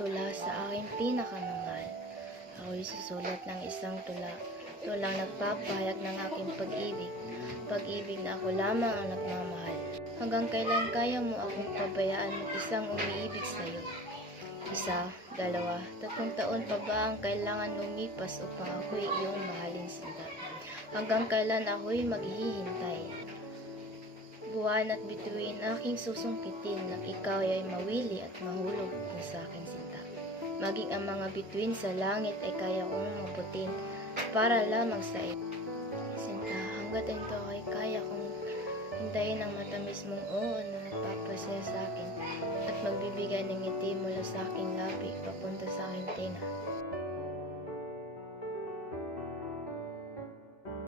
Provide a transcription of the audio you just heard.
tula sa aking pinakamamahal. Ako'y susulat ng isang tula. Tulang nagpapahayag ng aking pag-ibig. Pag-ibig na ako lamang ang nagmamahal. Hanggang kailan kaya mo akong pabayaan mag-isang umiibig sa'yo? 1, 2, 3 taon pa ba ang kailangan lumipas upang ako'y iyong mahalin sinta? Hanggang kailan ako'y maghihintay? Buwan at bituin aking susungkitin na ikaw ay mawili at mahulog na sa aking sinta. Maging ang mga bituin sa langit ay kaya kong maputin para lamang sa iyo. Sinta, hanggat ito ay kaya kong hintayin ang matamis mong oo na nagpapasaya sa akin at magbibigay ng ngiti mula sa aking labi papunta sa aking tina.